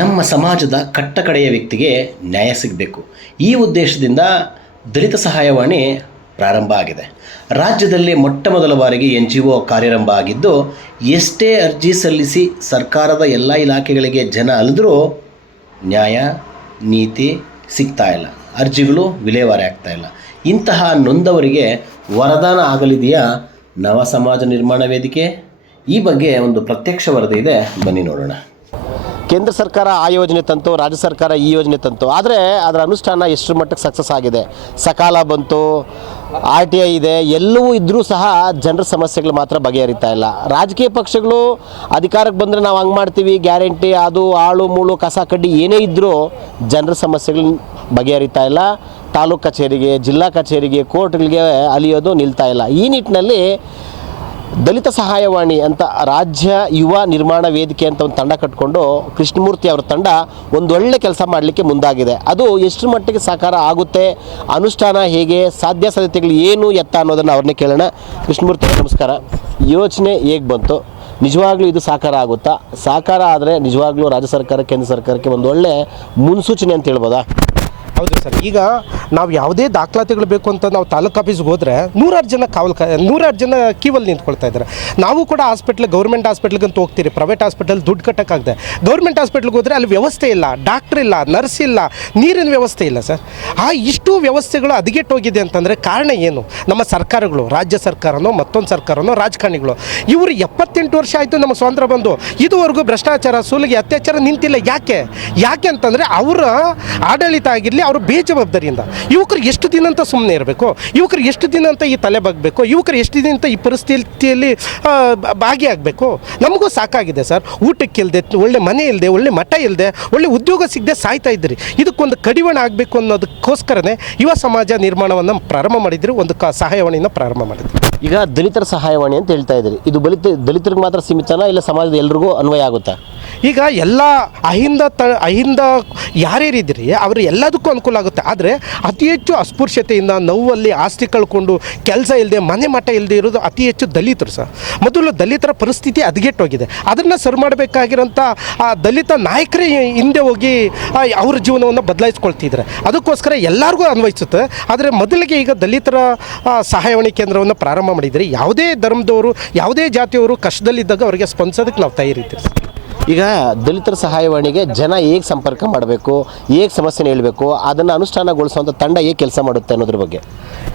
ನಮ್ಮ ಸಮಾಜದ ಕಟ್ಟಕಡೆಯ ವ್ಯಕ್ತಿಗೆ ನ್ಯಾಯ ಸಿಗಬೇಕು. ಈ ಉದ್ದೇಶದಿಂದ ದಲಿತ ಸಹಾಯವಾಣಿ ಪ್ರಾರಂಭ ಆಗಿದೆ. ರಾಜ್ಯದಲ್ಲಿ ಮೊಟ್ಟ ಮೊದಲ ಬಾರಿಗೆ NGO ಕಾರ್ಯಾರಂಭ ಆಗಿದ್ದು, ಎಷ್ಟೇ ಅರ್ಜಿ ಸಲ್ಲಿಸಿ ಸರ್ಕಾರದ ಎಲ್ಲ ಇಲಾಖೆಗಳಿಗೆ ಜನ ಅಲಿದ್ರೂ ನ್ಯಾಯ ನೀತಿ ಸಿಗ್ತಾ ಇಲ್ಲ, ಅರ್ಜಿಗಳು ವಿಲೇವಾರಿ ಆಗ್ತಾ ಇಲ್ಲ. ಇಂತಹ ನೊಂದವರಿಗೆ ವರದಾನ ಆಗಲಿದೆಯಾ ನವ ಸಮಾಜ ನಿರ್ಮಾಣ ವೇದಿಕೆ? ಈ ಬಗ್ಗೆ ಒಂದು ಪ್ರತ್ಯಕ್ಷ ವರದಿ ಇದೆ, ಬನ್ನಿ ನೋಡೋಣ. ಕೇಂದ್ರ ಸರ್ಕಾರ ಆ ಯೋಜನೆ ತಂತು, ರಾಜ್ಯ ಸರ್ಕಾರ ಈ ಯೋಜನೆ ತಂತು, ಆದರೆ ಅದರ ಅನುಷ್ಠಾನ ಎಷ್ಟರ ಮಟ್ಟಕ್ಕೆ ಸಕ್ಸಸ್ ಆಗಿದೆ? ಸಕಾಲ ಬಂತು, RTI ಇದೆ, ಎಲ್ಲವೂ ಇದ್ದರೂ ಸಹ ಜನರ ಸಮಸ್ಯೆಗಳು ಮಾತ್ರ ಬಗೆಹರಿತಾ ಇಲ್ಲ. ರಾಜಕೀಯ ಪಕ್ಷಗಳು ಅಧಿಕಾರಕ್ಕೆ ಬಂದರೆ ನಾವು ಹಂಗೆ ಮಾಡ್ತೀವಿ, ಗ್ಯಾರಂಟಿ, ಅದು ಆಳು ಮೂಳು ಕಸ ಕಡ್ಡಿ ಏನೇ ಇದ್ದರೂ ಜನರ ಸಮಸ್ಯೆಗಳು ಬಗೆಹರಿತಾ ಇಲ್ಲ. ತಾಲೂಕು ಕಚೇರಿಗೆ, ಜಿಲ್ಲಾ ಕಚೇರಿಗೆ, ಕೋರ್ಟ್ಗಳಿಗೆ ಅಲಿಯೋದು ನಿಲ್ತಾ ಇಲ್ಲ. ಈ ನಿಟ್ಟಿನಲ್ಲಿ ದಲಿತ ಸಹಾಯವಾಣಿ ಅಂತ ರಾಜ್ಯ ಯುವ ನಿರ್ಮಾಣ ವೇದಿಕೆ ಅಂತ ಒಂದು ತಂಡ ಕಟ್ಟಿಕೊಂಡು ಕೃಷ್ಣಮೂರ್ತಿ ಅವರ ತಂಡ ಒಂದು ಒಳ್ಳೆ ಕೆಲಸ ಮಾಡಲಿಕ್ಕೆ ಮುಂದಾಗಿದೆ. ಅದು ಎಷ್ಟು ಮಟ್ಟಿಗೆ ಸಾಕಾರ ಆಗುತ್ತೆ, ಅನುಷ್ಠಾನ ಹೇಗೆ, ಸಾಧ್ಯತೆಗಳು ಏನು ಎತ್ತ ಅನ್ನೋದನ್ನು ಅವ್ರನ್ನೇ ಕೇಳೋಣ. ಕೃಷ್ಣಮೂರ್ತಿ ನಮಸ್ಕಾರ. ಯೋಚನೆ ಹೇಗೆ ಬಂತು? ನಿಜವಾಗ್ಲೂ ಇದು ಸಾಕಾರ ಆಗುತ್ತಾ? ಸಾಕಾರ ಆದರೆ ನಿಜವಾಗ್ಲೂ ರಾಜ್ಯ ಸರ್ಕಾರ ಕೇಂದ್ರ ಸರ್ಕಾರಕ್ಕೆ ಒಂದು ಒಳ್ಳೆ ಮುನ್ಸೂಚನೆ ಅಂತ ಹೇಳ್ಬೋದಾ? ಹೌದು ಸರ್. ಈಗ ನಾವು ಯಾವುದೇ ದಾಖಲಾತಿಗಳು ಬೇಕು ಅಂತ ನಾವು ತಾಲೂಕು ಆಫೀಸ್ಗೆ ಹೋದರೆ 100 ಜನ ಕ್ಯೂವಲ್ಲಿ ನಿಂತ್ಕೊಳ್ತಾ ಇದ್ದಾರೆ. ನಾವು ಕೂಡ ಗೌರ್ಮೆಂಟ್ ಹಾಸ್ಪಿಟ್ಲಿಗಂತ ಹೋಗ್ತೀರಿ, ಪ್ರೈವೇಟ್ ಹಾಸ್ಪಿಟಲ್ ದುಡ್ಡು ಕಟ್ಟೋಕ್ಕಾಗದೆ. ಗೌರ್ಮೆಂಟ್ ಹಾಸ್ಪಿಟ್ಲಿಗೆ ಹೋದರೆ ಅಲ್ಲಿ ವ್ಯವಸ್ಥೆ ಇಲ್ಲ, ಡಾಕ್ಟ್ರ್ ಇಲ್ಲ, ನರ್ಸ್ ಇಲ್ಲ, ನೀರಿನ ವ್ಯವಸ್ಥೆ ಇಲ್ಲ ಸರ್. ಇಷ್ಟು ವ್ಯವಸ್ಥೆಗಳು ಹದಗೆಟ್ಟೋಗಿದೆ ಅಂತಂದರೆ ಕಾರಣ ಏನು? ನಮ್ಮ ಸರ್ಕಾರಗಳು, ರಾಜ್ಯ ಸರ್ಕಾರನೋ ಮತ್ತೊಂದು ಸರ್ಕಾರನೋ ರಾಜಕಾರಣಿಗಳು, ಇವರು 78 ವರ್ಷ ಆಯಿತು ನಮ್ಮ ಸ್ವಾತಂತ್ರ್ಯ ಬಂದು, ಇದುವರೆಗೂ ಭ್ರಷ್ಟಾಚಾರ, ಸುಲಿಗೆ, ಅತ್ಯಾಚಾರ ನಿಂತಿಲ್ಲ. ಯಾಕೆ ಅಂತಂದರೆ ಅವರ ಆಡಳಿತ ಆಗಿರಲಿ, ಅವರು ಬೇಜವಾಬ್ದಾರಿಯಿಂದ ಯುವಕರು ಎಷ್ಟು ದಿನ ಅಂತ ಸುಮ್ಮನೆ ಇರಬೇಕು, ಯುವಕರು ಎಷ್ಟು ದಿನ ಅಂತ ಈ ತಲೆ ಬಗ್ಬೇಕು, ಯುವಕರು ಎಷ್ಟು ದಿನ ಅಂತ ಈ ಪರಿಸ್ಥಿತಿಯಲ್ಲಿ ಭಾಗಿಯಾಗಬೇಕು? ನಮಗೂ ಸಾಕಾಗಿದೆ ಸರ್. ಊಟಕ್ಕೆ ಇಲ್ಲದೆ, ಒಳ್ಳೆ ಮನೆ ಇಲ್ಲದೆ, ಒಳ್ಳೆ ಮಠ ಇಲ್ಲದೆ, ಒಳ್ಳೆ ಉದ್ಯೋಗ ಸಿಗದೆ ಸಾಯ್ತಾ ಇದ್ದೀರಿ. ಇದಕ್ಕೊಂದು ಕಡಿವಾಣ ಆಗಬೇಕು ಅನ್ನೋದಕ್ಕೋಸ್ಕರನೇ ಯುವ ಸಮಾಜ ನಿರ್ಮಾಣವನ್ನು ಪ್ರಾರಂಭ ಮಾಡಿದ್ರು, ಒಂದು ಸಹಾಯವಾಣಿಯನ್ನು ಪ್ರಾರಂಭ ಮಾಡಿದ್ರು. ಈಗ ದಲಿತರ ಸಹಾಯವಾಣಿ ಅಂತ ಹೇಳ್ತಾ ಇದ್ದೀರಿ, ಇದು ದಲಿತರಿಗೆ ಮಾತ್ರ ಸೀಮಿತನಾ ಇಲ್ಲ ಸಮಾಜದ ಎಲ್ರಿಗೂ ಅನ್ವಯ ಆಗುತ್ತಾ? ಈಗ ಎಲ್ಲ ಅಹಿಂದ ಯಾರ್ಯಾರಿದ್ದೀರಿ ಅವರು ಎಲ್ಲದಕ್ಕೂ ಅನುಕೂಲ ಆಗುತ್ತೆ. ಆದರೆ ಅತಿ ಹೆಚ್ಚು ಅಸ್ಪೃಶ್ಯತೆಯಿಂದ, ನೋವಲ್ಲಿ ಆಸ್ತಿ ಕಳ್ಕೊಂಡು, ಕೆಲಸ ಇಲ್ಲದೆ, ಮನೆ ಮಠ ಇಲ್ಲದೆ ಇರೋದು ಅತಿ ಹೆಚ್ಚು ದಲಿತರು ಸರ್. ಮೊದಲು ದಲಿತರ ಪರಿಸ್ಥಿತಿ ಹದಗೆಟ್ಟೋಗಿದೆ. ಅದನ್ನು ಸರಿ ಮಾಡಬೇಕಾಗಿರೋಂಥ ದಲಿತ ನಾಯಕರೇ ಹಿಂದೆ ಹೋಗಿ ಅವ್ರ ಜೀವನವನ್ನು ಬದಲಾಯಿಸ್ಕೊಳ್ತಿದ್ದಾರೆ. ಅದಕ್ಕೋಸ್ಕರ ಎಲ್ಲರಿಗೂ ಅನ್ವಯಿಸುತ್ತೆ. ಆದರೆ ಮೊದಲಿಗೆ ಈಗ ದಲಿತರ ಸಹಾಯವಾಣಿ ಕೇಂದ್ರವನ್ನು ಪ್ರಾರಂಭ ಮಾಡಿದರೆ ಯಾವುದೇ ಧರ್ಮದವರು, ಯಾವುದೇ ಜಾತಿಯವರು ಕಷ್ಟದಲ್ಲಿದ್ದಾಗ ಅವರಿಗೆ ಸ್ಪಂದಿಸೋದಕ್ಕೆ ನಾವು ತಯಾರಿದ್ದೀವಿ. ಈಗ ದಲಿತರ ಸಹಾಯವಾಣಿಗೆ ಜನ ಹೇಗೆ ಸಂಪರ್ಕ ಮಾಡಬೇಕು, ಹೇಗೆ ಸಮಸ್ಯೆನ ಹೇಳಬೇಕು, ಅದನ್ನು ಅನುಷ್ಠಾನಗೊಳಿಸುವಂಥ ತಂಡ ಹೇಗೆ ಕೆಲಸ ಮಾಡುತ್ತೆ ಅನ್ನೋದ್ರ ಬಗ್ಗೆ?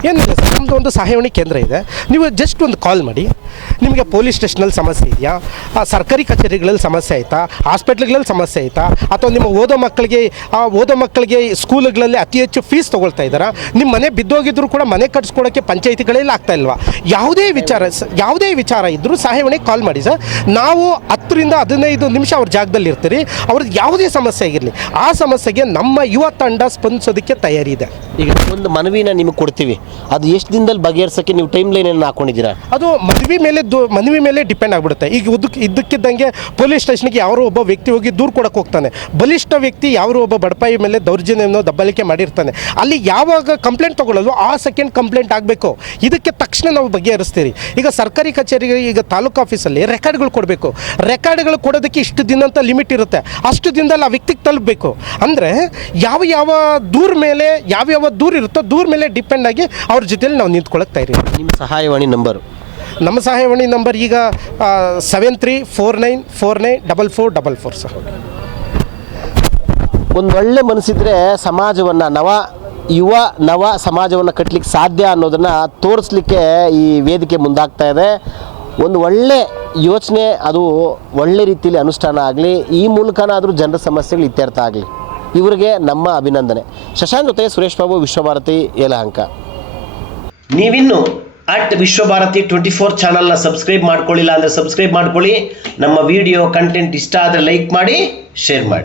ಏನಿಲ್ಲ ಸರ್, ನಮ್ಮದು ಒಂದು ಸಹಾಯವಾಣಿ ಕೇಂದ್ರ ಇದೆ. ನೀವು ಜಸ್ಟ್ ಒಂದು ಕಾಲ್ ಮಾಡಿ, ನಿಮಗೆ ಪೊಲೀಸ್ ಸ್ಟೇಷನಲ್ಲಿ ಸಮಸ್ಯೆ ಇದೆಯಾ, ಸರ್ಕಾರಿ ಕಚೇರಿಗಳಲ್ಲಿ ಸಮಸ್ಯೆ ಆಯಿತಾ, ಹಾಸ್ಪಿಟ್ಲ್ಗಳಲ್ಲಿ ಸಮಸ್ಯೆ ಆಯಿತಾ, ಅಥವಾ ನಿಮ್ಮ ಓದೋ ಮಕ್ಕಳಿಗೆ ಸ್ಕೂಲ್ಗಳಲ್ಲಿ ಅತಿ ಹೆಚ್ಚು ಫೀಸ್ ತೊಗೊಳ್ತಾ ಇದ್ದಾರಾ, ನಿಮ್ಮ ಮನೆ ಬಿದ್ದೋಗಿದ್ರು ಕೂಡ ಮನೆ ಕಟ್ಸ್ಕೊಡೋಕ್ಕೆ ಪಂಚಾಯಿತಿಗಳಲ್ಲಿ ಆಗ್ತಾ ಇಲ್ವಾ, ಯಾವುದೇ ವಿಚಾರ ಇದ್ದರೂ ಸಹಾಯವಾಣಿಗೆ ಕಾಲ್ ಮಾಡಿ ಸರ್. ನಾವು 10 ರಿಂದ 15 ನಿಮಿಷ ಅವ್ರ ಜಾಗದಲ್ಲಿ ಇರ್ತೀರಿ. ಅವ್ರದ್ದು ಯಾವುದೇ ಸಮಸ್ಯೆ ಆಗಿರಲಿ, ಆ ಸಮಸ್ಯೆಗೆ ನಮ್ಮ ಯುವ ತಂಡ ಸ್ಪಂದಿಸೋದಕ್ಕೆ ತಯಾರಿ ಇದೆ. ಈಗ ಒಂದು ಮನವಿನ ನಿಮಗೆ ಕೊಡ್ತೀವಿ, ಅದು ಎಷ್ಟು ದಿನದಲ್ಲಿ ಬಗೆಹರಿಸೋಕ್ಕೆ ನೀವು ಟೈಮ್ ಲೈನ್ ಏನು ಹಾಕೊಂಡಿದ್ದೀರಾ? ಅದು ಮನವಿ ಮೇಲೆ ಡಿಪೆಂಡ್ ಆಗಿಬಿಡುತ್ತೆ. ಈಗ ಇದ್ದಕ್ಕಿದ್ದಂಗೆ ಪೊಲೀಸ್ ಸ್ಟೇಷನ್ಗೆ ಯಾರೋ ಒಬ್ಬ ವ್ಯಕ್ತಿ ಹೋಗಿ ದೂರು ಕೊಡೋಕೆ ಹೋಗ್ತಾನೆ. ಬಲಿಷ್ಠ ವ್ಯಕ್ತಿ ಯಾರೋ ಒಬ್ಬ ಬಡಪಾಯಿ ಮೇಲೆ ದೌರ್ಜನ್ಯವನ್ನು ದಬ್ಬಲಿಕೆ ಮಾಡಿರ್ತಾನೆ. ಅಲ್ಲಿ ಯಾವಾಗ ಕಂಪ್ಲೇಂಟ್ ತೊಗೊಳ್ಳೋದು ಆ ಸೆಕೆಂಡ್ ಕಂಪ್ಲೇಂಟ್ ಆಗಬೇಕು. ಇದಕ್ಕೆ ತಕ್ಷಣ ನಾವು ಬಗೆಹರಿಸ್ತೀರಿ. ಈಗ ಸರ್ಕಾರಿ ಕಚೇರಿಗೆ, ಈಗ ತಾಲೂಕು ಆಫೀಸಲ್ಲಿ ರೆಕಾರ್ಡ್ಗಳು ಕೊಡಬೇಕು. ರೆಕಾರ್ಡ್ಗಳು ಕೊಡೋದಕ್ಕೆ ಇಷ್ಟು ದಿನ ಅಂತ ಲಿಮಿಟ್ ಇರುತ್ತೆ. ಅಷ್ಟು ದಿನದಲ್ಲಿ ಆ ವ್ಯಕ್ತಿಗೆ ತಲುಪಬೇಕು. ಅಂದರೆ ಯಾವ ದೂರ ಇರುತ್ತೋ ದೂರ ಮೇಲೆ ಡಿಪೆಂಡ್ ಆಗಿ ಅವ್ರ ಜೊತೆಲಿ ನಾವು ನಿಂತ್ಕೊಳ್ಳೋಕೆ ತಯಾರಿ. ನಿಮ್ಮ ಸಹಾಯವಾಣಿ ನಂಬರು? ನಮ್ಮ ಸಹಾಯವಾಣಿ ನಂಬರ್ ಈಗ 7349494444 ಸರ್. ಒಂದು ಒಳ್ಳೆ ಮನಸ್ಸಿದ್ರೆ ಸಮಾಜವನ್ನು ನವ ಸಮಾಜವನ್ನು ಕಟ್ಟಲಿಕ್ಕೆ ಸಾಧ್ಯ ಅನ್ನೋದನ್ನು ತೋರಿಸ್ಲಿಕ್ಕೆ ಈ ವೇದಿಕೆ ಮುಂದಾಗ್ತಾ ಇದೆ. ಒಂದು ಒಳ್ಳೆ ಯೋಚನೆ, ಅದು ಒಳ್ಳೆ ರೀತಿಯಲ್ಲಿ ಅನುಷ್ಠಾನ ಆಗಲಿ, ಈ ಮೂಲಕನಾದರೂ ಜನರ ಸಮಸ್ಯೆಗಳು ಇತ್ಯರ್ಥ ಆಗಲಿ. ಇವರಿಗೆ ನಮ್ಮ ಅಭಿನಂದನೆ. ಶಶಾಂಕ್ ಜೊತೆ ಸುರೇಶ್ ಬಾಬು, ವಿಶ್ವಭಾರತಿ, ಯಲಹಂಕ. ನೀವಿನ್ನು ವಿಶ್ವಭಾರತಿ 24 ಚಾನಲ್ನ ಸಬ್ಸ್ಕ್ರೈಬ್ ಮಾಡ್ಕೊಳ್ಳಿಲ್ಲ ಅಂದರೆ ಸಬ್ಸ್ಕ್ರೈಬ್ ಮಾಡ್ಕೊಳ್ಳಿ. ನಮ್ಮ ವಿಡಿಯೋ ಕಂಟೆಂಟ್ ಇಷ್ಟ ಆದರೆ ಲೈಕ್ ಮಾಡಿ, ಶೇರ್ ಮಾಡಿ.